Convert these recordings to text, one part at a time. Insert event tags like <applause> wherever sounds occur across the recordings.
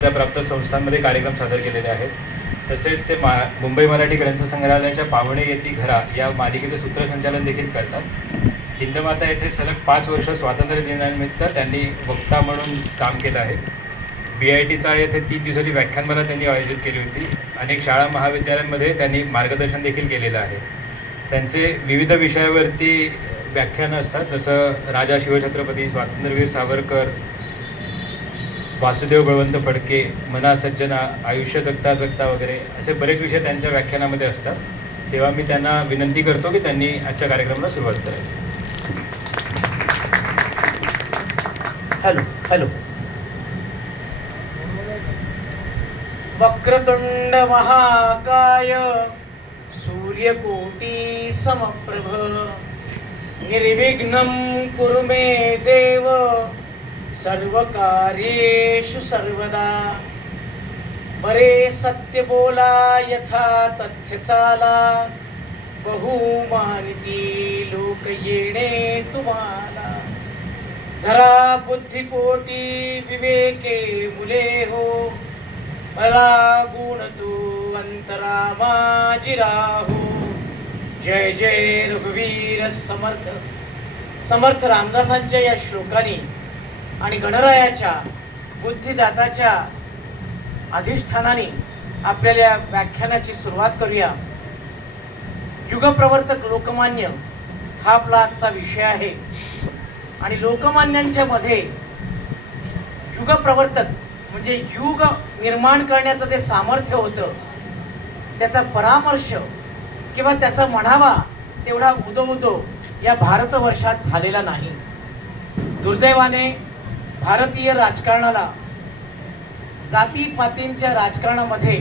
प्राप्त संस्थांमध्ये कार्यक्रम सादर केलेले आहेत. तसेच ते मा मुंबई मराठी ग्रंथसंग्रहालयाच्या पावणे येती घरा या मालिकेचे सूत्रसंचालन देखील करतात. हिंदमाता येथे सलग पाच वर्ष स्वातंत्र्य दिनानिमित्त त्यांनी वक्ता म्हणून काम केलं आहे. बी आय टी चाळ येथे तीन दिवसाची व्याख्यानमाला त्यांनी आयोजित केली होती. अनेक शाळा महाविद्यालयांमध्ये त्यांनी मार्गदर्शन देखील केलेलं आहे. त्यांचे विविध विषयावरती व्याख्यानं असतात. जसं राजा शिवछत्रपती स्वातंत्र्यवीर सावरकर वासुदेव बळवंत फडके मना सज्जना आयुष्य जगता जगता वगैरे असे बरेच विषय त्यांच्या व्याख्यानामध्ये असतात. तेव्हा मी त्यांना विनंती करतो की त्यांनी आजच्या कार्यक्रमाला सुरुवात करावी. Hello hello. वक्रतुंड महाकाय सूर्यकोटी समप्रभ निर्विघ्नं कुरु मे देव सर्वकार्येषु सर्वदा। बरे सत्य बोला यथा तथ्य चाला। बहुमानिती लोक येणे तुम्हाला। धरा बुद्धिपोटी विवेके मुले हो मला गुण तू अंतरा राहो जय जय रघुवीर समर्थ। समर्थ रामदासांच्या या श्लोकानी आणि गणरायाच्या बुद्धिदाताच्या अधिष्ठानाने आपल्याला या व्याख्यानाची सुरुवात करूया. युगप्रवर्तक लोकमान्य हा आपला आजचा विषय आहे. आणि लोकमान्यांच्या मध्ये युगप्रवर्तक म्हणजे युग निर्माण करण्याचं जे सामर्थ्य होतं त्याचा परामर्श किंवा त्याचा म्हणावा तेवढा उदो उदो या भारतवर्षात झालेला नाही. दुर्दैवाने भारतीय राजकारणाला जाती पातींच्या राजकारणामध्ये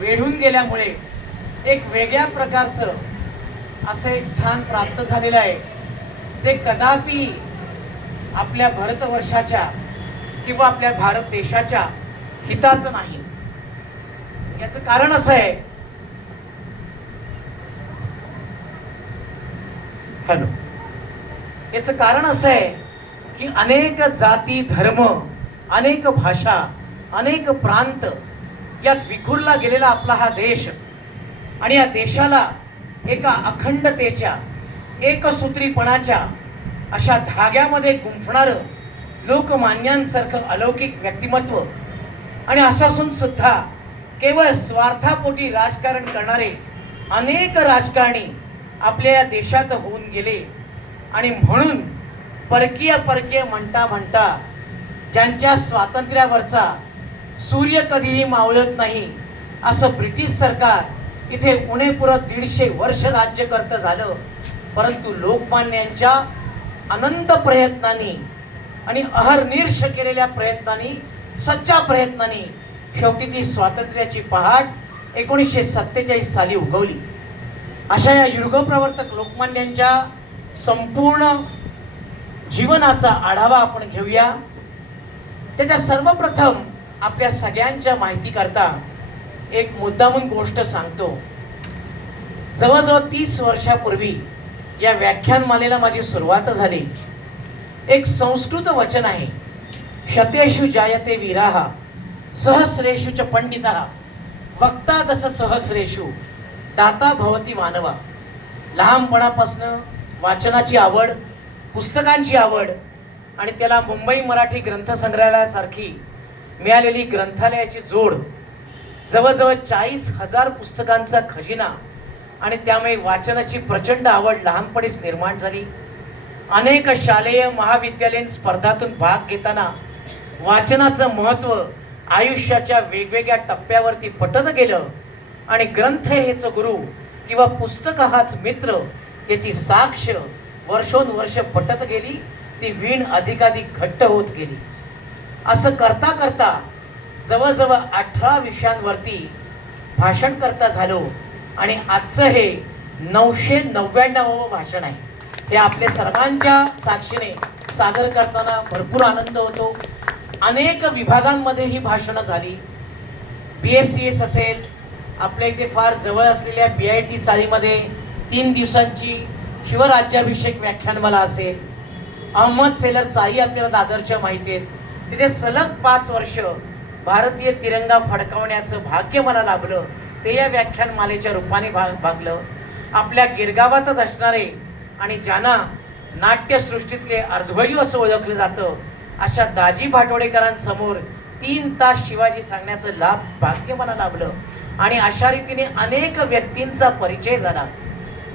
वेढून गेल्यामुळे एक वेगळ्या प्रकारचं असं एक स्थान प्राप्त झालेलं आहे जे कदापि आपल्या भारतवर्षाच्या किंवा आपल्या भारत देशाच्या हिताचं नाही. याचं कारण असं आहे हॅलो. याचं कारण असं आहे की अनेक जाती धर्म अनेक भाषा अनेक प्रांत यात विखुरला गेलेला आपला हा देश. आणि या देशाला एका अखंडतेच्या एकसूत्रीपणाच्या अशा धाग्यामध्ये गुंफणारं लोकमान्यांसारखं अलौकिक व्यक्तिमत्व आणि असं असून सुद्धा केवळ स्वार्थापोटी राजकारण करणारे अनेक राजकारणी आपल्या या देशात होऊन गेले. आणि म्हणून परकीय परकीय म्हणता म्हणता ज्यांच्या स्वातंत्र्यावरचा सूर्य कधीही मावळत नाही असं ब्रिटिश सरकार इथे उणेपुरत दीडशे वर्ष राज्य करतं झालं. परंतु लोकमान्यांच्या अनंत प्रयत्नांनी आणि अहरनिर्ष केलेल्या प्रयत्नांनी सच्च्या प्रयत्नांनी शेवटी ती स्वातंत्र्याची पहाट एकोणीसशे सत्तेचाळीस साली उगवली. अशा या युगप्रवर्तक लोकमान्यांच्या संपूर्ण जीवनाचा आढावा आपण घेऊया. त्याच्या सर्वप्रथम आपल्या सगळ्यांच्या माहिती करता एक मुद्दामून गोष्ट सांगतो. जवळजवळ तीस वर्षापूर्वी या व्याख्यानमालेला माझी सुरुवात झाली. एक संस्कृत वचन आहे. शतेषु जायते वीराहा सहस्रेषु च पंडिता वक्ता दस सहस्रेषु दाता भवती मानवा. लहानपणापासनं वाचनाची आवड पुस्तकांची आवड आणि त्याला मुंबई मराठी ग्रंथसंग्रहालयासारखी मिळालेली ग्रंथालयाची जोड जवळजवळ चाळीस हजार पुस्तकांचा खजिना आणि त्यामुळे वाचनाची प्रचंड आवड लहानपणीच निर्माण झाली. अनेक शालेय महाविद्यालयीन स्पर्धातून भाग घेताना वाचनाचं महत्त्व आयुष्याच्या वेगवेगळ्या टप्प्यावरती पटत गेलं आणि ग्रंथ हेच गुरु किंवा पुस्तक हाच मित्र याची साक्ष वर्षोनुवर्ष पटत गेली ती वीण अधिकाधिक घट्ट होत गेली. असं करता करता जवळजवळ अठरा विषयांवरती भाषण करता झालो आणि आजचं हे नऊशे नव्याण्णवावं भाषण आहे. हे आपल्या सर्वांच्या साक्षीने सादर करताना भरपूर आनंद होतो. अनेक विभागांमध्ये ही भाषणं झाली. बी एस सी एस असेल आपल्या इथे फार जवळ असलेल्या बी आय टी चाळीमध्ये तीन दिवसांची शिवराज्याभिषेक व्याख्यानमाला असेल. अहमद सेलर चाही आपल्याला दादरच्या माहिती आहेत तिथे सलग पाच वर्ष भारतीय तिरंगा फडकावण्याचं भाग्य मला लाभलं. ते या व्याख्यानमालेच्या रूपाने भाग भागलं. आपल्या गिरगावातच असणारे आणि ज्यांना नाट्यसृष्टीतले अर्धवयू असं ओळखलं जातं अशा दाजी भाटोडेकरांसमोर तीन तास शिवाजी सांगण्याचं लाभ भाग्य मला लाभलं. आणि अशा रीतीने अनेक व्यक्तींचा परिचय झाला.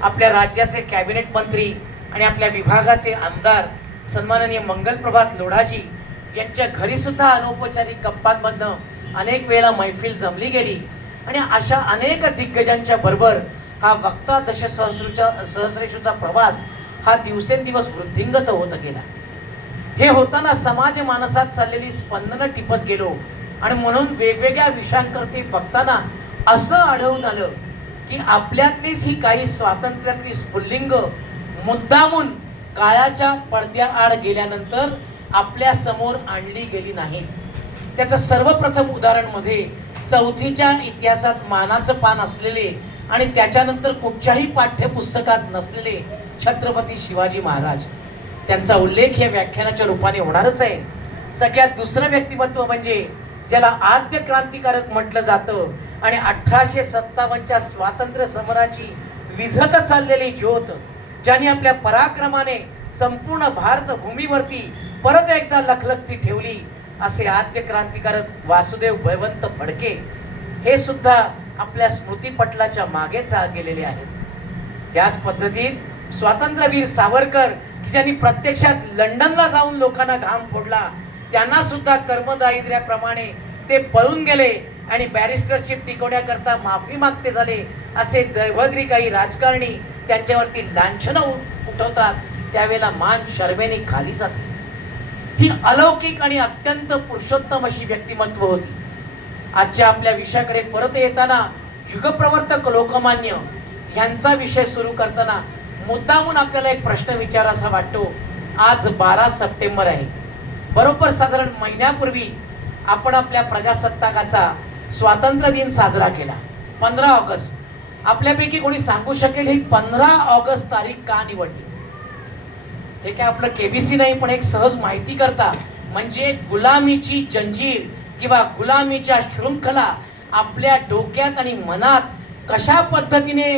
आपल्या राज्याचे कॅबिनेट मंत्री आणि आपल्या विभागाचे आमदार सन्माननीय मंगलप्रभात लोढाजी यांच्या घरी सुद्धा अनौपचारिक गप्पांमधनं अनेक वेळेला मैफिल जमली गेली. आणि अशा अनेक दिग्गजांच्या बरोबर हा वक्ता दशसहस्रूच्या सहस्रेशूचा प्रवास हा दिवसेंदिवस वृद्धिंगत होत गेला. हे होताना समाज मानसात चाललेली स्पंदनं टिपत गेलो आणि म्हणून वेगवेगळ्या विषयांकरती बघताना असं आढळून आलं की आपल्यातलीच ही काही स्वातंत्र्यातली स्फुल्लिंग मुद्दामून काळाच्या पडद्याआड गेल्यानंतर आपल्यासमोर आणली गेली नाहीत त्याचं सर्वप्रथम उदाहरणमध्ये चौथीच्या इतिहासात मानाचं पान असलेले आणि त्याच्यानंतर कुठच्याही पाठ्यपुस्तकात नसलेले छत्रपती शिवाजी महाराज. त्यांचा उल्लेख या व्याख्यानाच्या रूपाने होणारच आहे. सगळ्यात दुसरं व्यक्तिमत्व म्हणजे ज्याला आद्य क्रांतिकारक म्हटलं जातं आणि अठराशे सत्तावन्नच्या स्वातंत्र्य समराची विझत चाललेली ज्योत ज्यांनी आपल्या पराक्रमाने संपूर्ण भारत भूमीवरती परत एकदा लखलखती ठेवली असे आद्य क्रांतिकारक वासुदेव भयवंत फडके हे सुद्धा आपल्या स्मृतीपटलाच्या मागे चा गेलेले आहेत. त्याच पद्धतीत स्वातंत्र्यवीर सावरकर की ज्यांनी प्रत्यक्षात लंडनला जाऊन लोकांना घाम फोडला त्यांना सुद्धा कर्मदारिद्र्याप्रमाणे ते पळून गेले आणि बॅरिस्टरशिप टिकवण्याकरता माफी मागते झाले असे दैवद्री काही राजकारणी त्यांच्यावरती लांछनं उठवतात. त्यावेळेला मान शर्मेने खाली जाते. ही अलौकिक आणि अत्यंत पुरुषोत्तम अशी व्यक्तिमत्व होती. आजच्या आपल्या विषयाकडे परत येताना युगप्रवर्तक लोकमान्य ह्यांचा विषय सुरू करताना मुद्दामून आपल्याला एक प्रश्न विचारासा वाटतो. आज बारा सप्टेंबर आहे. बरोबर साधारण महिन्यापूर्वी आपण आपल्या प्रजासत्ताकाचा स्वातंत्र्य दिन साजरा केला. पंधरा ऑगस्ट. आपल्यापैकी कोणी सांगू शकेल ही पंधरा ऑगस्ट तारीख का निवडली? हे काय आपलं केबीसी नाही पण एक सहज माहिती करता म्हणजे गुलामीची जंजीर किंवा गुलामीच्या शृंखला आपल्या डोक्यात आणि मनात कशा पद्धतीने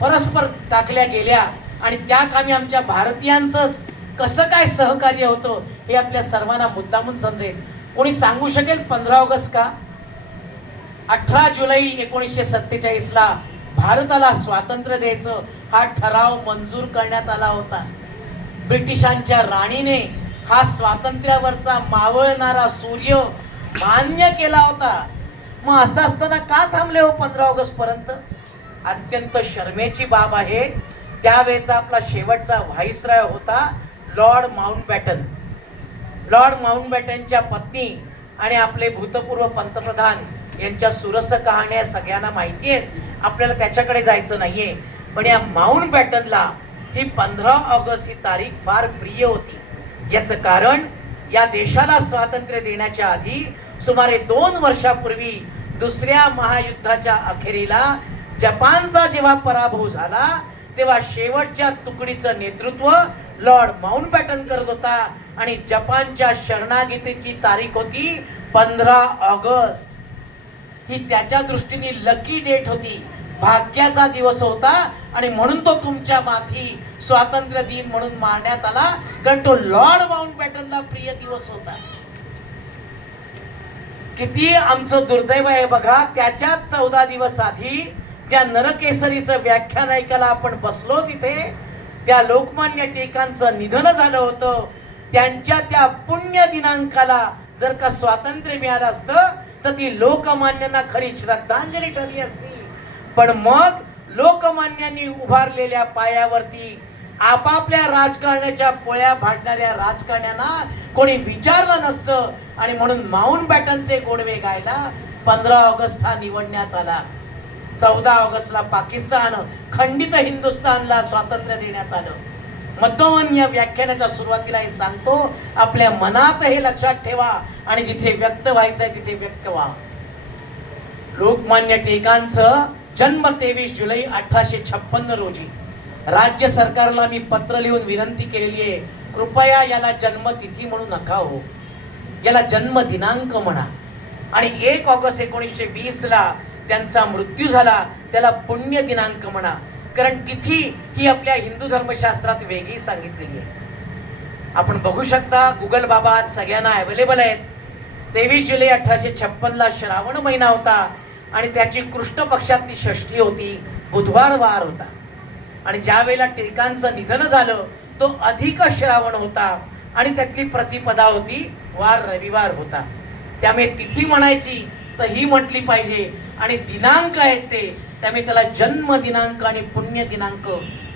परस्पर टाकल्या गेल्या आणि त्या कामी आमच्या भारतीयांचंच कसं काय सहकार्य होतं हे आपल्या सर्वांना मुद्दामून समजेल. कोणी सांगू शकेल पंधरा ऑगस्ट का? अठरा जुलै एकोणीसशे सत्तेचाळीसला भारताला स्वातंत्र्य द्यायचं हा ठराव मंजूर करण्यात आला होता. ब्रिटिशांच्या राणीने हा स्वातंत्र्यावरचा मावळणारा सूर्य मान्य केला होता. मग असं असताना का थांबले हो पंधरा ऑगस्ट पर्यंत? अत्यंत शर्मेची बाब आहे. त्यावेळेचा आपला शेवटचा व्हाईसराय होता. Lord Mountbatten. लॉर्ड माउंटबॅटनच्या पत्नी आणि आपले भूतपूर्व पंतप्रधान यांच्या सुरस कहाण्या सगळ्यांना माहिती आहेत. आपल्याला त्याच्याकडे जायचं नाहीये. पण या माउंट बॅटनला ही पंधरा ऑगस्ट ही तारीख फार प्रिय होती. याचं कारण या देशाला स्वातंत्र्य देण्याच्या आधी सुमारे दोन वर्षापूर्वी दुसऱ्या महायुद्धाच्या अखेरीला जपानचा जेव्हा पराभव झाला तेव्हा शेवटच्या तुकडीचं नेतृत्व लॉर्ड माउंटबॅटन करत होता आणि जपानच्या शरणागीतेची तारीख होती पंधरा ऑगस्ट. ही त्याच्या दृष्टीने लकी डेट होती. भाग्याचा दिवस होता आणि म्हणून तो तुमच्या माथी स्वातंत्र्य दिन म्हणून मानण्यात आला. कारण तो लॉर्ड माउंटबॅटनला प्रिय दिवस होता. किती आमचं दुर्दैव आहे बघा त्याच्याच चौदा दिवस आधी ज्या नरकेसरीचं व्याख्यान ऐकायला आपण बसलो तिथे त्या लोकमान्य टिळकांचं निधन झालं होतं. त्यांच्या त्या पुण्य दिनांकाला जर का स्वातंत्र्य मिळालं असतं तर ती लोकमान्यांना खरी श्रद्धांजली ठरली असती. पण मग लोकमान्यांनी उभारलेल्या पायावरती आपापल्या राजकारण्याच्या पोळ्या भाडणाऱ्या राजकारण्यांना कोणी विचारलं नसतं. आणि म्हणून माउंट बॅटनचे गोडवे गायला पंधरा ऑगस्ट हा निवडण्यात आला. चौदा ऑगस्टला पाकिस्तान खंडित हिंदुस्थानला स्वातंत्र्य देण्यात आलं. मध्दवन या व्याख्यानाच्या सुरुवातीला हे सांगतो आपल्या मनात हे लक्षात ठेवा आणि जिथे व्यक्त व्हायचंय तिथे व्यक्त व्हा. लोकमान्य टिळकांचं जन्म तेवीस जुलै अठराशे छप्पन्न रोजी. राज्य सरकारला मी पत्र लिहून विनंती केलेली आहे कृपया याला जन्मतिथी म्हणू नका हो याला जन्म दिनांक म्हणा. आणि एक ऑगस्ट एकोणीसशे वीसला त्यांचा मृत्यू झाला त्याला पुण्य दिनांक म्हणा. कारण तिथी ही आपल्या हिंदू धर्मशास्त्रात वेगळी सांगितलेली आहे. आपण बघू शकता गुगल बाबा आज सगळ्यांना अवेलेबल आहेत. तेवीस जुलै अठराशे छप्पनला श्रावण महिना होता आणि त्याची कृष्ण पक्षातली षष्ठी होती बुधवार वार होता. आणि ज्या वेळेला टिळकांचं निधन झालं तो अधिक श्रावण होता आणि त्यातली प्रतिपदा होती वार रविवार होता. त्यामुळे तिथी म्हणायची तर ही म्हटली पाहिजे आणि दिनांक आहेत ते त्यामुळे त्याला जन्म दिनांक आणि पुण्य दिनांक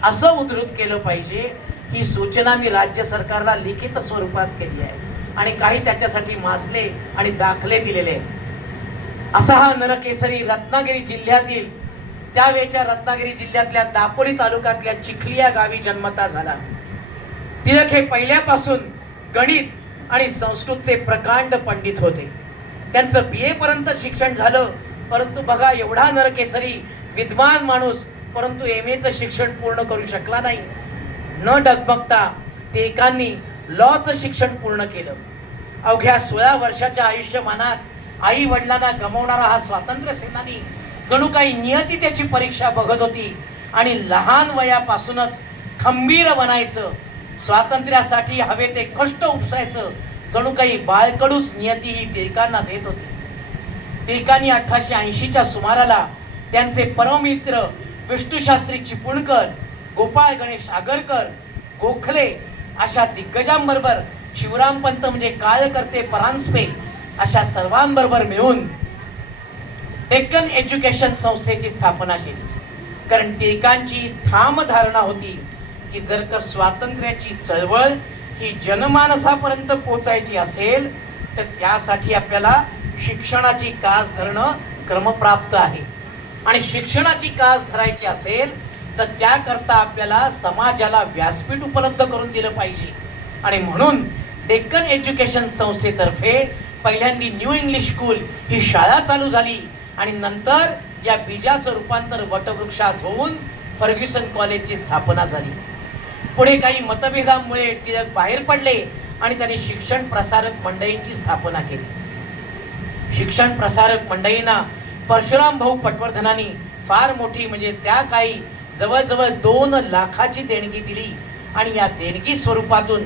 असं उद्धृत केलं पाहिजे ही सूचना मी राज्य सरकारला लिखित स्वरूपात केली आहे. आणि काही त्याच्यासाठी मासले आणि दाखले दिलेले आहेत. असा हा नरकेसरी रत्नागिरी जिल्ह्यातील त्यावेळच्या रत्नागिरी जिल्ह्यातल्या दापोली तालुक्यातल्या चिखली या गावी जन्मता झाला. टिळक हे पहिल्यापासून गणित आणि संस्कृतचे प्रकांड पंडित होते. त्यांचं बी ए पर्यंत शिक्षण झालं. परंतु बघा एवढा नरकेसरी विद्वान माणूस परंतु एम एचं शिक्षण पूर्ण करू शकला नाही. न डगमगता ते एकांनी लॉचं शिक्षण पूर्ण केलं. अवघ्या सोळा वर्षाच्या आयुष्यमानात आई वडिलांना गमावणारा हा स्वातंत्र्य सेनानी जणू काही नियती त्याची परीक्षा बघत होती आणि लहान वयापासूनच खंबीर बनायचं स्वातंत्र्यासाठी हवे ते कष्ट उपसायचं जणू काही बाळकडूच नियती ही टिळकांना देत होती. टिळकांनी अठराशे ऐंशीच्या सुमाराला त्यांचे परममित्र विष्णूशास्त्री चिपुणकर गोपाळ गणेश आगरकर गोखले अशा दिग्गजांबरोबर शिवरामपंत म्हणजे कार्यकर्ते परांजपे अशा सर्वांबरोबर मिळून डेक्कन एज्युकेशन संस्थेची स्थापना केली. कारण टिळकांची ठाम धारणा होती की जर का स्वातंत्र्याची चळवळ ही जनमानसापर्यंत पोचायची असेल तर त्यासाठी आपल्याला शिक्षणाची कास धरणं क्रमप्राप्त आहे. आणि शिक्षणाची कास धरायची असेल तर त्याकरता आपल्याला समाजाला व्यासपीठ उपलब्ध करून दिलं पाहिजे. आणि म्हणून डेक्कन एज्युकेशन संस्थेतर्फे पहिल्यांदी न्यू इंग्लिश स्कूल ही शाळा चालू झाली. आणि नंतर या बीजाचं रूपांतर वटवृक्षात होऊन फर्ग्युसन कॉलेजची स्थापना झाली. पुढे काही मतभेदामुळे टिळक बाहेर पडले आणि त्यांनी शिक्षण प्रसारक मंडळींची स्थापना केली. शिक्षण प्रसारक मंडळींना परशुराम भाऊ पटवर्धनांनी फार मोठी म्हणजे त्या काही जवळजवळ दोन लाखाची देणगी दिली. आणि या देणगी स्वरूपातून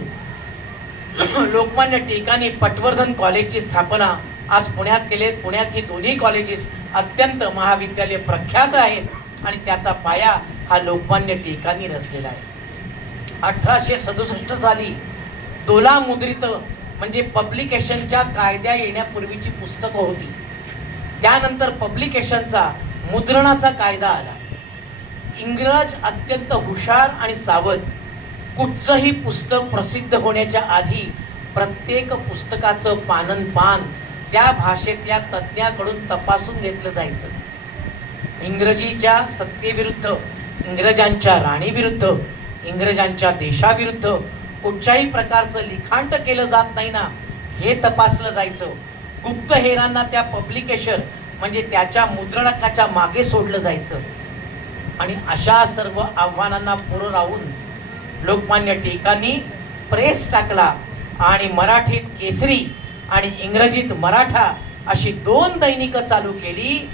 <clears throat> लोकमान्य टिळकांनी पटवर्धन कॉलेजची स्थापना आज पुण्यात केले. पुण्यात ही दोन्ही कॉलेजेस अत्यंत महाविद्यालय प्रख्यात आहेत आणि त्याचा पाया हा लोकमान्य टिळकांनी रचलेला आहे. अठराशे सदुसष्ट साली दोला मुद्रित म्हणजे पब्लिकेशनच्या कायद्या येण्यापूर्वीची पुस्तकं होती. त्यानंतर पब्लिकेशनचा मुद्रणाचा कायदा आला. इंग्रज अत्यंत हुशार आणि सावध. कुठचंही पुस्तक प्रसिद्ध होण्याच्या आधी प्रत्येक पुस्तकाचं पानन पान त्या भाषेतल्या तज्ज्ञाकडून तपासून घेतलं जायचं. इंग्रजीच्या सत्तेविरुद्ध इंग्रजांच्या राणीविरुद्ध इंग्रजांच्या देशाविरुद्ध कुठच्याही प्रकारचं लिखाण केलं जात नाही ना हे तपासलं जायचं. गुप्तहेरांना त्या पब्लिकेशन म्हणजे त्याच्या मुद्रणकाच्या मागे सोडलं जायचं. आणि अशा सर्व आव्हानांना पुढं राहून लोकमान्य टिळकांनी प्रेस टाकला आणि मराठीत केसरी आणि इंग्रजीत मराठा अशी दोन दैनिकं चालू केली.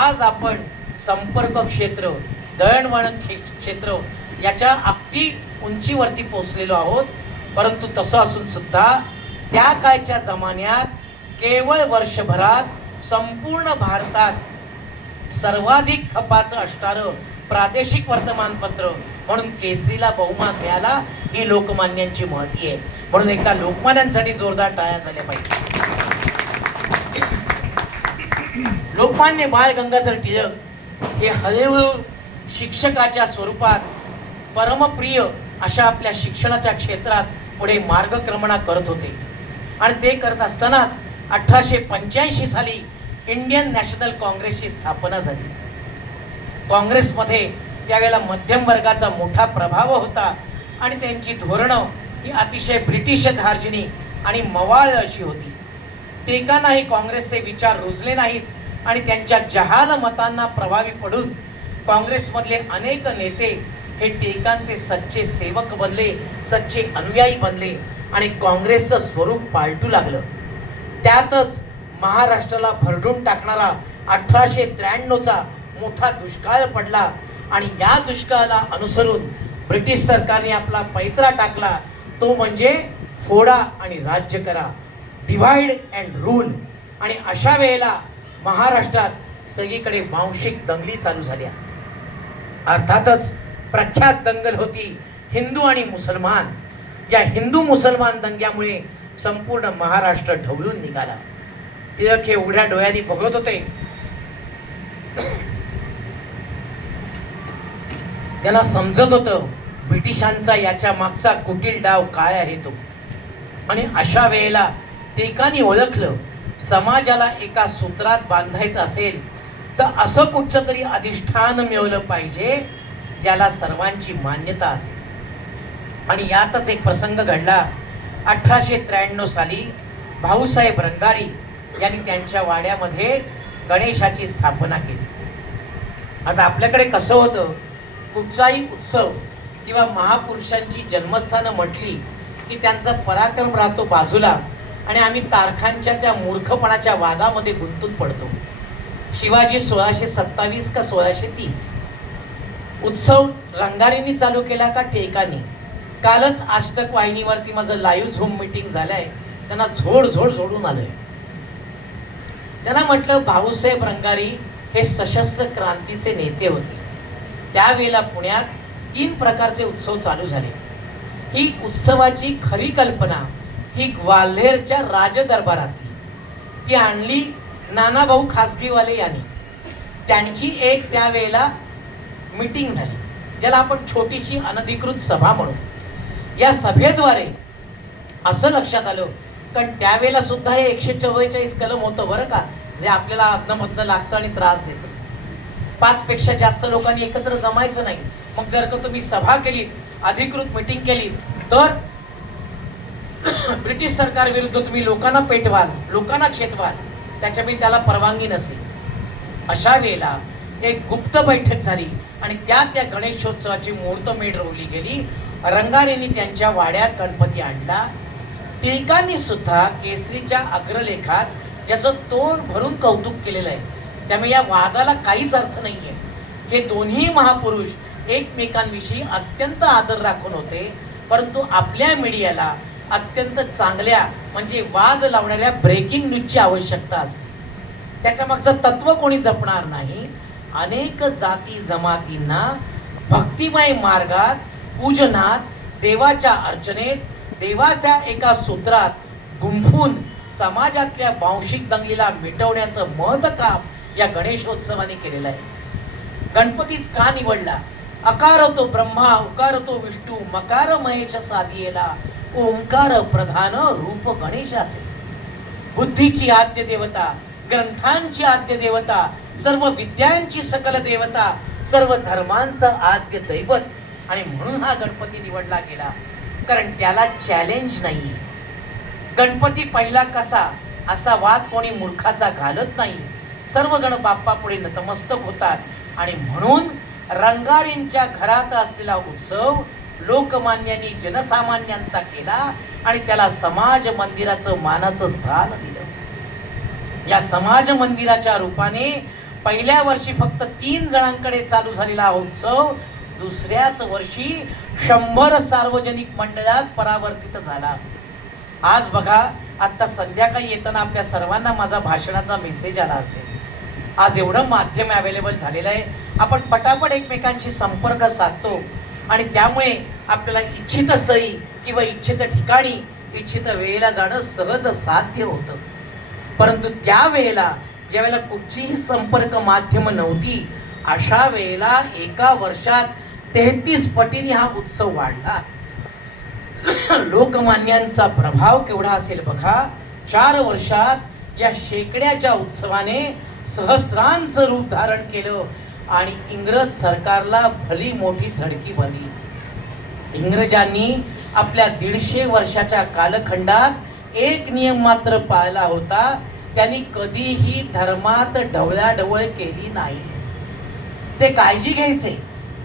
आज आपण संपर्क क्षेत्र दळणवळण क्षेत्र याच्या अगदी उंचीवरती पोचलेलो आहोत. परंतु तसं असून सुद्धा त्या काळच्या जमान्यात केवळ वर्षभरात संपूर्ण भारतात सर्वाधिक खपाचं असणारं प्रादेशिक वर्तमानपत्र म्हणून केसरीला बहुमान मिळाला ही लोकमान्यांची महती आहे. म्हणून एकदा लोकमान्यांसाठी जोरदार टाळ्या झाल्या पाहिजे. लोकमान्य बाळ गंगाधर टिळक हे हळूहळू शिक्षकाच्या स्वरूपात परमप्रिय अशा आपल्या शिक्षणाच्या क्षेत्रात पुढे मार्गक्रमणा करत होते. आणि ते करत असतानाच अठराशे पंच्याऐंशी साली इंडियन नॅशनल काँग्रेसची स्थापना झाली. काँग्रेसमध्ये त्यावेळेला मध्यम वर्गाचा मोठा प्रभाव होता आणि त्यांची धोरणं ही अतिशय ब्रिटिश धार्जिनी आणि मवाळ अशी होती. ते कानाही काँग्रेसचे विचार रुजले नाहीत आणि त्यांच्या जहाल मतांना प्रभावी पडून काँग्रेसमधले अनेक नेते हे टिळकांचे सच्चे सेवक बनले सच्चे अनुयायी बनले आणि काँग्रेसचं स्वरूप पालटू लागलं. त्यातच महाराष्ट्राला भरडून टाकणारा अठराशे त्र्याण्णवचा मोठा दुष्काळ पडला आणि या दुष्काळाला अनुसरून ब्रिटिश सरकारने आपला पैत्रा टाकला. तो म्हणजे फोडा आणि राज्य करा. डिव्हाइड अँड रूल आणि अशा वेळेला महाराष्ट्रात सगळीकडे वांशिक दंगली चालू झाल्या. अर्थातच प्रख्यात दंगल होती हिंदू आणि मुसलमान. या हिंदू मुसलमान दंग्यामुळे संपूर्ण महाराष्ट्र ढवळून निघाला. टिळक हे उघड्या डोळ्यांनी बघत होते. त्यांना समजत होतं ब्रिटिशांचा याच्या मागचा कुटील डाव काय आहे तो. आणि अशा वेळेला टिळकांनी ओळखलं समाजाला एका सूत्रात बांधायचं असेल तर असं कुठचं तरी अधिष्ठान मिळवलं पाहिजे ज्याला सर्वांची मान्यता असेल. आणि यातच एक प्रसंग घडला. अठराशे त्र्याण्णव साली भाऊसाहेब रंगारी यांनी त्यांच्या वाड्यामध्ये गणेशाची स्थापना केली. आता आपल्याकडे कसं होतं? कुठचाही उत्सव किंवा महापुरुषांची जन्मस्थानं म्हटली की त्यांचा पराक्रम राहतो बाजूला आणि आम्ही तारखांच्या त्या मूर्खपणाच्या वादामध्ये गुंतून पडतो. शिवाजी सोळाशे सत्तावीस का सोळाशे तीस? उत्सव रंगारींनी चालू केला का टेकानी? कालच आजतक वाहिनीवरती माझं लाईव्ह झूम मीटिंग झालंय. त्यांना झोड झोड झोडून आलोय. त्यांना म्हटलं भाऊसाहेब रंगारी हे सशस्त्र क्रांतीचे नेते होते. त्यावेळेला पुण्यात तीन प्रकारचे उत्सव चालू झाले. ही उत्सवाची खरी कल्पना ही ग्वाल्हेरच्या राजदरबारातली. ती आणली नानाभाऊ खासगीवाले यांनी. त्यांची एक त्यावेळेला मीटिंग झाली ज्याला आपण छोटीशी अनधिकृत सभा म्हणू. या सभेद्वारे असं लक्षात आलं कारण त्यावेळेला सुद्धा हे एकशे चव्वेचाळीस कलम होतं बरं का जे आपल्याला अधनमधनं लागतं आणि त्रास देतं. पाचपेक्षा जास्त लोकांनी एकत्र जमायचं नाही. मग जर का तुम्ही सभा केली अधिकृत मीटिंग केली तर ब्रिटिश सरकार विरुद्ध तुम्ही लोकांना पेटवाल लोकांना छेतवाल त्याच्यामुळे त्याला परवानगी नसली. अशा वेळेला एक गुप्त बैठक झाली. आणि त्या त्या गणेशोत्सवाची मुहूर्तमेढ रोवली गेली. रंगारेनी त्यांच्या वाड्यात गणपती आणला. टिळकांनी सुद्धा केसरीच्या अग्रलेखात याचं तोंड भरून कौतुक केलेलं आहे. त्यामुळे या वादाला काहीच अर्थ नाहीये. हे दोन्ही महापुरुष एकमेकांविषयी अत्यंत आदर राखून होते. परंतु आपल्या मीडियाला अत्यंत चांगल्या म्हणजे वाद लावणाऱ्या ब्रेकिंग न्यूजची आवश्यकता असते. त्याच्या मागचं तत्व कोणी जपणार नाही? अनेक जाती जमातींना भक्तिमय मार्गात पूजनात देवाच्या अर्चनेत देवाच्या एका सूत्रात गुंफून समाजातल्या वांशिक दंगलीला मिटवण्याचं महत काम या गणेशोत्सवाने केलेलं आहे. गणपतीच का निवडला? अकार तो ब्रह्मा उकार तो विष्णू मकार महेश साधियेला ओंकार प्रधान रूप गणेशाचे. बुद्धीची आद्य देवता ग्रंथांची आद्य देवता सर्व विद्यांची सकल देवता सर्व धर्मांचं आद्य दैवत. आणि म्हणून हा गणपती निवडला गेला. कारण त्याला चॅलेंज नाही गणपती पहिला कसा असा वाद कोणी मूर्खाचा घालत नाही. सर्वजण बाप्पा पुढे नतमस्तक होतात. आणि म्हणून रंगारींच्या घरात असलेला उत्सव लोकमान्यांनी जनसामान्यांचा केला आणि त्याला समाज मंदिराचं मानाचं स्थान दिलं. या समाज मंदिराच्या रूपाने पहिल्या वर्षी फक्त तीन जणांकडे चालू झालेला हा उत्सव दुसऱ्याच वर्षी शंभर सार्वजनिक मंडळात परावर्तित झाला. आज बघा आता संध्याकाळी येताना आपल्या सर्वांना माझा भाषणाचा मेसेज आला असेल. आज एवढं माध्यम अवेलेबल झालेलं आहे. आपण पटापट एकमेकांशी संपर्क साधतो आणि त्यामुळे आपल्याला इच्छित सही किंवा इच्छित ठिकाणी इच्छित वेळेला जाणं सहज साध्य होतं. परंतु त्या वेळेला ज्या वेळेला कुठचीही संपर्क माध्यम नव्हती अशा वेळेला एका वर्षात तेहतीस पटीने हा उत्सव वाढला. <clears throat> लोकमान्यांचा प्रभाव केवढा असेल बघा चार वर्षात या शेकड्याच्या उत्सवाने सहस्रांचं रूप धारण केलं आणि इंग्रज सरकारला भली मोठी धडकी भरली इंग्रजांनी आपल्या दीडशे वर्षाच्या कालखंडात एक नियम मात्र पाळला होता त्यांनी कधीही धर्मात ढवळाढवळ केली नाही. ते काळजी घ्यायचे.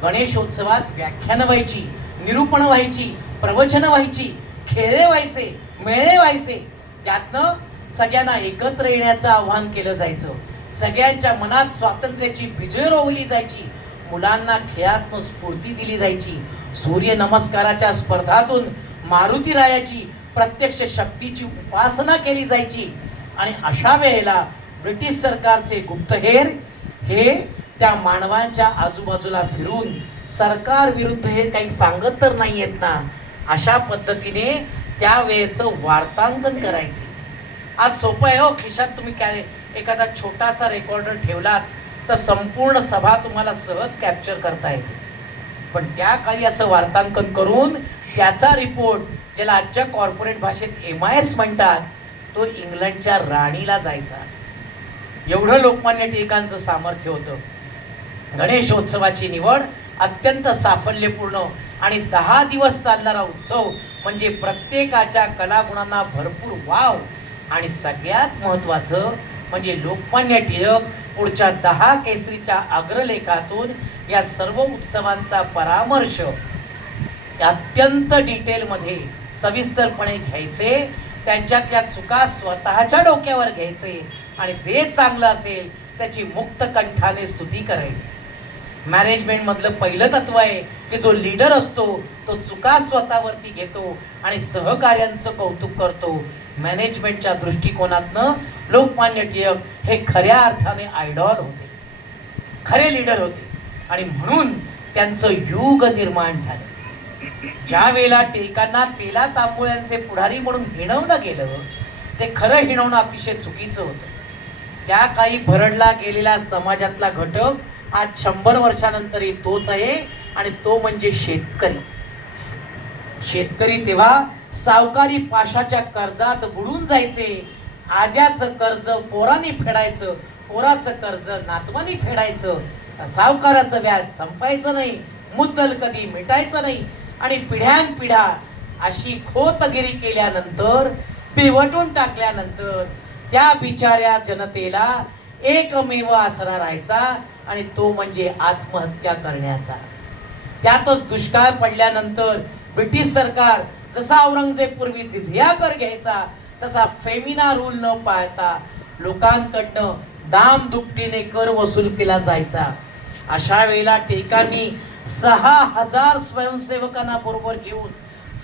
गणेशोत्सवात व्याख्यान व्हायची निरूपण व्हायची प्रवचन व्हायची खेळे व्हायचे मेळे व्हायचे. त्यातनं सगळ्यांना एकत्र येण्याचं आव्हान केलं जायचं. सगळ्यांच्या मनात स्वातंत्र्याची विजय रोवली जायची. मुलांना खेळातनं स्फूर्ती दिली जायची. सूर्य नमस्काराच्या स्पर्धातून मारुती रायाची प्रत्यक्ष शक्तीची उपासना केली जायची. आणि अशा वेळेला ब्रिटिश सरकारचे गुप्तहेर हे त्या मानवांच्या आजूबाजूला फिरून सरकार विरुद्ध हे काही सांगत तर नाही येत ना अशा पद्धतीने त्यावेळेचं वार्तांकन करायचे. आज सोपं आहे हो खिशात तुम्ही काय एखादा छोटासा रेकॉर्डर ठेवलात तर संपूर्ण सभा तुम्हाला सहज कॅप्चर करता येते. पण त्या काळी असं वार्तांकन करून त्याचा रिपोर्ट ज्याला आजच्या कॉर्पोरेट भाषेत एम आय एस म्हणतात तो इंग्लंडच्या राणीला जायचा. एवढं लोकमान्य टिळकांचं सामर्थ्य होतं. गणेशोत्सवाची निवड अत्यंत साफल्यपूर्ण आणि दहा दिवस चालणारा उत्सव म्हणजे प्रत्येकाच्या कलागुणांना भरपूर वाव आणि सगळ्यात महत्त्वाचं म्हणजे लोकमान्य टिळक पुढच्या दहा केसरीच्या अग्रलेखातून या सर्व उत्सवांचा परामर्श अत्यंत डिटेलमध्ये सविस्तरपणे घ्यायचे त्यांच्यातल्या चुका स्वतःच्या डोक्यावर घ्यायचे आणि जे चांगलं असेल त्याची मुक्त कंठाने स्तुती करायची. मॅनेजमेंटमधलं पहिलं तत्व आहे की जो लीडर असतो तो चुका स्वतःवरती घेतो आणि सहकार्यांचं कौतुक करतो. मॅनेजमेंटच्या दृष्टिकोनातनं लोकमान्य टिळक हे खऱ्या अर्थाने आयडॉल होते. खरे लीडर होते आणि म्हणून त्यांचं युग निर्माण झालं. ज्या वेळेला टिळकांना तेला तांबुळ्यांचे पुढारी म्हणून हिणवलं गेलं ते खरं हिणवणं अतिशय चुकीचं होतं. त्या काही भरडला गेलेला समाजातला घटक आज शंभर वर्षानंतरही तोच आहे आणि तो म्हणजे शेतकरी. शेतकरी तेव्हा सावकारी पाशाच्या कर्जात बुडून जायचे. आज्याचं कर्ज पोरांनी फेडायचं पोराचं कर्ज नातवानी फेडायचं. सावकाराचं व्याज संपायचं नाही मुद्दल कधी मिटायचं नाही. आणि पिढ्यान पिढ्या अशी खोतगिरी केल्यानंतर पिवटून टाकल्यानंतर त्या बिचाऱ्या जनतेला एकमेव आसरा राहायचा आणि तो म्हणजे आत्महत्या करण्याचा. त्यातच दुष्काळ पडल्यानंतर ब्रिटिश सरकार जसा औरंगजेब पूर्वी जिझिया कर घ्यायचा तसा फेमिना रूल न पाळता लोकांकडनं दाम दुपटीने कर वसूल केला जायचा. अशा वेळेला टेकांनी सहा हजार स्वयंसेवकांना बरोबर घेऊन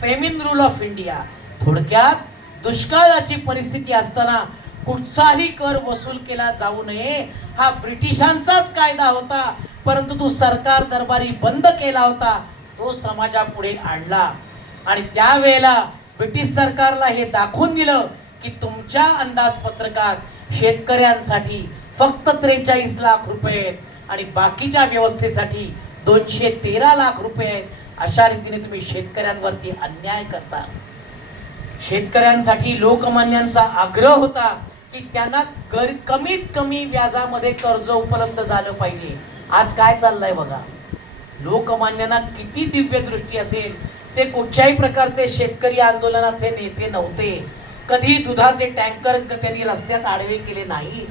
फेमिन रूल ऑफ इंडिया. थोडक्यात दुष्काळाची परिस्थिती असताना कुठचाही कर वसूल केला जाऊ नये हा ब्रिटिशांचाच कायदा होता. परंतु तो सरकार दरबारी बंद केला होता. तो समाजापुढे आणला. आणि त्यावेळेला ब्रिटिश सरकारला हे दाखवून दिलं की तुमच्या अंदाजपत्रकात शेतकऱ्यांसाठी फक्त त्रेचाळीस लाख रुपये आहेत आणि बाकीच्या व्यवस्थेसाठी दोनशे तेरा लाख रुपये आहेत. अशा रीतीने तुम्ही शेतकऱ्यांवरती अन्याय करता. शेतकऱ्यांसाठी लोकमान्यांचा आग्रह होता की त्यांना कर कमीत कमी व्याजामध्ये कर्ज उपलब्ध झालं पाहिजे. आज काय चाललंय बघा? लोकमान्यांना किती दिव्य दृष्टी असेल. ते कुठच्याही प्रकारचे शेतकरी आंदोलनाचे नेते नव्हते. कधी दुधाचे टँकर त्यांनी रस्त्यात आडवे केले नाही.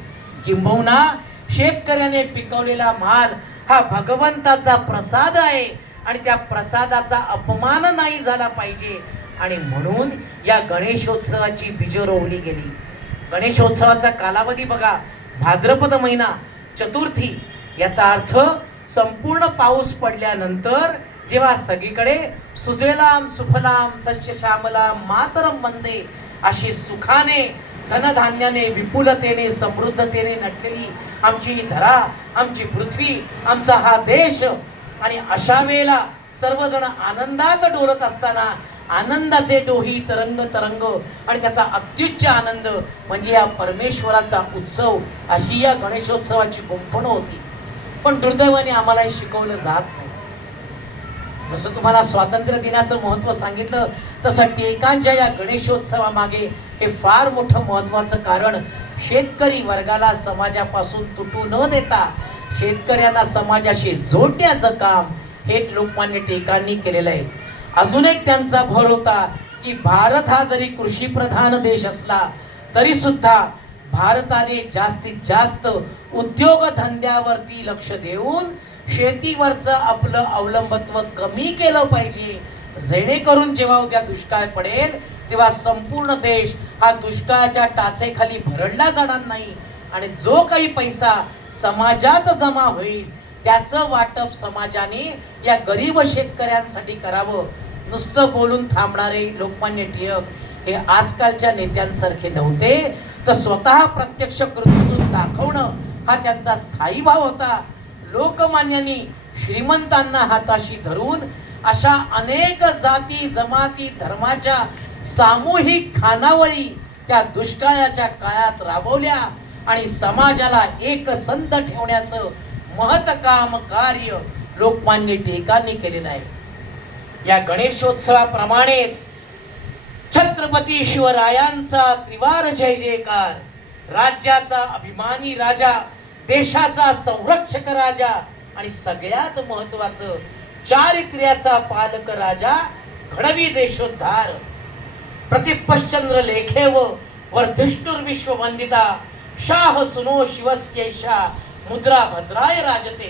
किंबहुना शेतकऱ्याने पिकवलेला माल हा भगवंताचा प्रसाद आहे आणि त्या प्रसादाचा अपमान नाही झाला पाहिजे. आणि म्हणून या गणेशोत्सवाची बीज रोवली गेली. गणेशोत्सवाचा कालावधी बघा भाद्रपद महिना चतुर्थी याचा अर्थ संपूर्ण पाऊस पडल्यानंतर जेव्हा सगळीकडे सुजलाम सुफलाम सस्य श्यामलाम मातरम वंदे अशी सुखाने धनधान्याने विपुलतेने समृद्धतेने नटलेली आमची ही धरा आमची पृथ्वी आमचा हा देश. आणि अशा वेळेला सर्वजण आनंदात डोलत असताना आनंदाचे डोही तरंग तरंग आणि त्याचा अत्युच्च आनंद म्हणजे या परमेश्वराचा उत्सव अशी या गणेशोत्सवाची गुंफण होती. पण दुर्दैवाने आम्हाला हे शिकवलं जात नाही. जसं तुम्हाला स्वातंत्र्य दिनाचं महत्त्व सांगितलं तसं टिळकांच्या या गणेशोत्सवामागे हे फार मोठं महत्त्वाचं कारण शेतकरी वर्गाला समाजापासून तुटू न देता शेतकऱ्यांना समाजाशी जोडण्याचं काम हे लोकमान्य टिकांनी केलेलं आहे. अजून एक त्यांचा भर होता की भारत हा जरी कृषी प्रधान देश असला तरी सुद्धा भारताने जास्तीत जास्त उद्योगधंद्यावरती लक्ष देऊन शेतीवरचं आपलं अवलंबत्व कमी केलं पाहिजे. जेणेकरून जेव्हा उद्या दुष्काळ पडेल तेव्हा संपूर्ण देश हा दुष्काळाच्या टाचेखाली भरडला जाणार नाही. आणि जो काही पैसा समाजात जमा होईल त्याचं वाटप समाजाने या गरीब शेतकऱ्यांसाठी करावं. नुसतं बोलून थांबणारे लोकमान्य टिळक हे आजकालच्या नेत्यांसारखे नव्हते. तर स्वतः प्रत्यक्ष कृतीतून दाखवणं हा त्यांचा स्थायी भाव होता. लोकमान्यांनी श्रीमंतांना हाताशी धरून अशा अनेक जाती जमाती धर्माच्या सामूहिक खानावळी त्या दुष्काळाच्या काळात राबवल्या आणि समाजाला एकसंध ठेवण्याचं महत्काम कार्य लोकमान्य टिळकांनी केलेलं आहे. या गणेशोत्सवाप्रमाणेच छत्रपती शिवरायांचा त्रिवार जय जयकार राज्याचा अभिमानी राजा देशाचा संरक्षक राजा आणि सगळ्यात महत्वाचं चारित्र्याचा पालक राजा घडवी देशोद्धार. प्रतिपश्चंद्र लेखेव वर्धिष्णुर्विश्व विश्ववंदिता शाह सुनो शिवस्यैषा मुद्रा भद्राय राजते।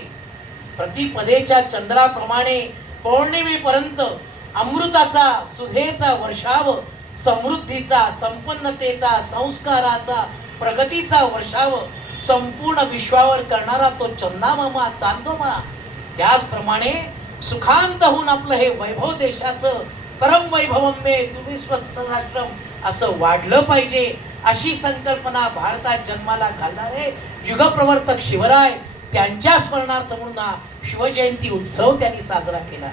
प्रतिपदेच्या चंद्राप्रमाणे पौर्णिमेपर्यंत अमृताचा सुधेचा वर्षाव समृद्धीचा संपन्नतेचा संस्काराचा प्रगतीचा वर्षाव संपूर्ण विश्वावर करणारा तो चंदामामा चांदोमा. त्याचप्रमाणे सुखांत होऊन आपलं हे वैभव देशाचं परम वैभवम मे तुम्ही स्वस्थ राष्ट्रम असं वाढलं पाहिजे. अशी संकल्पना भारतात जन्माला घालणारे युगप्रवर्तक शिवराय त्यांच्या स्मरणार्थ म्हणून हा शिवजयंती उत्सव त्यांनी साजरा केला.